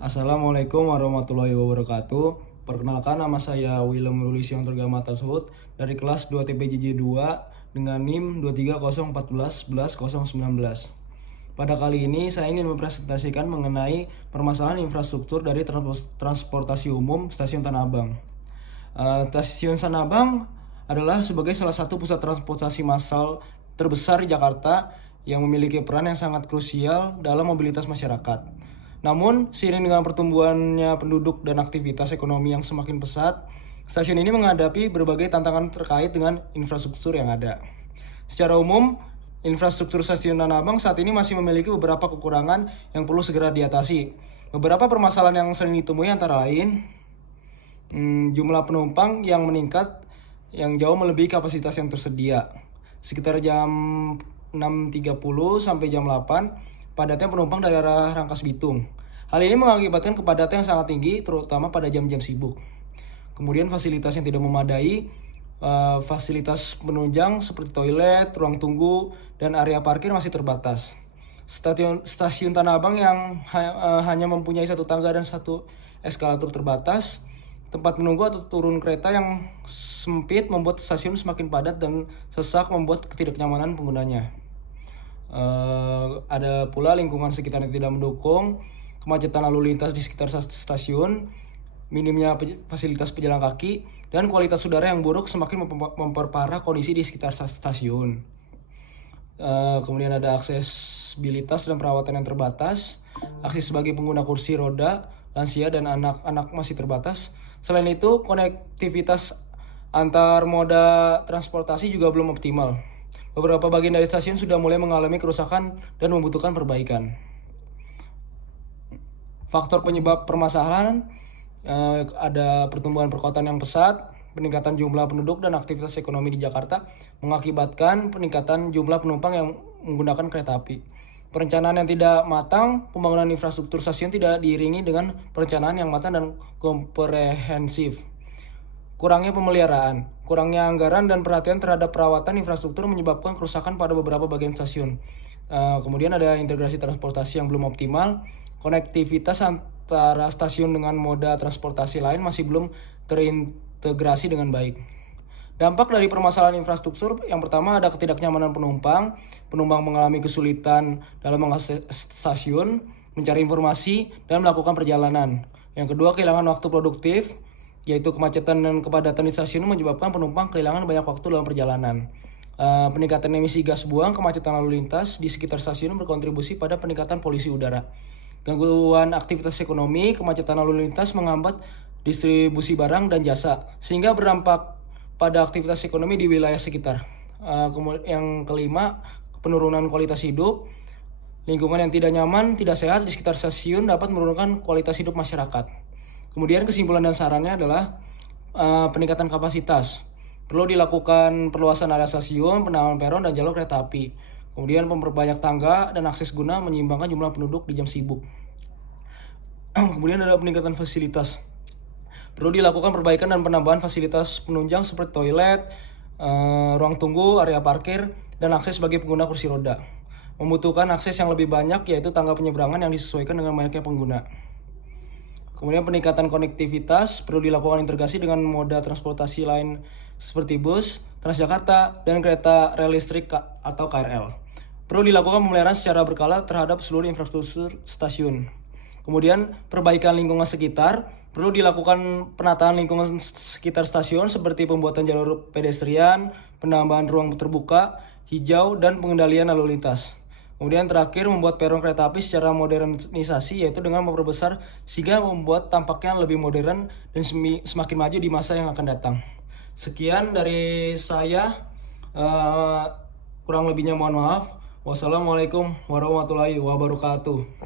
Assalamualaikum warahmatullahi wabarakatuh. Perkenalkan, nama saya Willem Ruli Siontorgama Tasud dari kelas 2 TPJJ 2 dengan NIM 23014111019. Pada kali ini saya ingin mempresentasikan mengenai permasalahan infrastruktur dari transportasi umum Stasiun Tanah Abang. Stasiun Tanah Abang adalah sebagai salah satu pusat transportasi massal terbesar di Jakarta yang memiliki peran yang sangat krusial dalam mobilitas masyarakat. Namun, seiring dengan pertumbuhannya penduduk dan aktivitas ekonomi yang semakin pesat, stasiun ini menghadapi berbagai tantangan terkait dengan infrastruktur yang ada. Secara umum, infrastruktur Stasiun Tanah Abang saat ini masih memiliki beberapa kekurangan yang perlu segera diatasi. Beberapa permasalahan yang sering ditemui antara lain, jumlah penumpang yang meningkat yang jauh melebihi kapasitas yang tersedia. Sekitar jam 6.30 sampai jam 8, padatnya penumpang dari arah Rangkas Bitung. Hal ini mengakibatkan kepadatan yang sangat tinggi, terutama pada jam-jam sibuk. Kemudian fasilitas yang tidak memadai, fasilitas penunjang seperti toilet, ruang tunggu, dan area parkir masih terbatas. Stasiun Tanah Abang yang hanya mempunyai satu tangga dan satu eskalator terbatas, tempat menunggu atau turun kereta yang sempit membuat stasiun semakin padat dan sesak membuat ketidaknyamanan penggunanya. Ada pula lingkungan sekitar yang tidak mendukung, kemacetan lalu lintas di sekitar stasiun, minimnya fasilitas pejalan kaki, dan kualitas udara yang buruk semakin memperparah kondisi di sekitar stasiun. Kemudian ada aksesibilitas dan perawatan yang terbatas, akses bagi pengguna kursi roda, lansia, dan anak-anak masih terbatas. Selain itu, konektivitas antar moda transportasi juga belum optimal. Beberapa bagian dari stasiun sudah mulai mengalami kerusakan dan membutuhkan perbaikan. Faktor penyebab permasalahan ada pertumbuhan perkotaan yang pesat, peningkatan jumlah penduduk dan aktivitas ekonomi di Jakarta mengakibatkan peningkatan jumlah penumpang yang menggunakan kereta api. Perencanaan yang tidak matang, pembangunan infrastruktur stasiun tidak diiringi dengan perencanaan yang matang dan komprehensif. Kurangnya pemeliharaan, kurangnya anggaran dan perhatian terhadap perawatan infrastruktur menyebabkan kerusakan pada beberapa bagian stasiun. Kemudian ada integrasi transportasi yang belum optimal, konektivitas antara stasiun dengan moda transportasi lain masih belum terintegrasi dengan baik. Dampak dari permasalahan infrastruktur yang pertama ada ketidaknyamanan penumpang. Penumpang mengalami kesulitan dalam mengakses stasiun, mencari informasi, dan melakukan perjalanan. Yang kedua, kehilangan waktu produktif, yaitu kemacetan dan kepadatan di stasiun menyebabkan penumpang kehilangan banyak waktu dalam perjalanan. Peningkatan emisi gas buang, kemacetan lalu lintas di sekitar stasiun berkontribusi pada peningkatan polusi udara. Gangguan aktivitas ekonomi, kemacetan lalu lintas menghambat distribusi barang dan jasa, sehingga berdampak pada aktivitas ekonomi di wilayah sekitar. Yang kelima, penurunan kualitas hidup. Lingkungan yang tidak nyaman, tidak sehat di sekitar stasiun dapat menurunkan kualitas hidup masyarakat. Kemudian kesimpulan dan sarannya adalah peningkatan kapasitas. Perlu dilakukan perluasan area stasiun, penambahan peron dan jalur kereta api. Kemudian memperbanyak tangga dan akses guna menyeimbangkan jumlah penduduk di jam sibuk. Kemudian ada peningkatan fasilitas. Perlu dilakukan perbaikan dan penambahan fasilitas penunjang seperti toilet, ruang tunggu, area parkir, dan akses bagi pengguna kursi roda. Membutuhkan akses yang lebih banyak, yaitu tangga penyeberangan yang disesuaikan dengan banyaknya pengguna. Kemudian peningkatan konektivitas, perlu dilakukan integrasi dengan moda transportasi lain seperti bus, Transjakarta, dan kereta rel listrik atau KRL. Perlu dilakukan pemeliharaan secara berkala terhadap seluruh infrastruktur stasiun. Kemudian perbaikan lingkungan sekitar, perlu dilakukan penataan lingkungan sekitar stasiun seperti pembuatan jalur pedestrian, penambahan ruang terbuka, hijau, dan pengendalian lalu lintas. Kemudian terakhir, membuat peron kereta api secara modernisasi, yaitu dengan memperbesar sehingga membuat tampaknya lebih modern dan semakin maju di masa yang akan datang. Sekian dari saya, kurang lebihnya mohon maaf. Wassalamualaikum warahmatullahi wabarakatuh.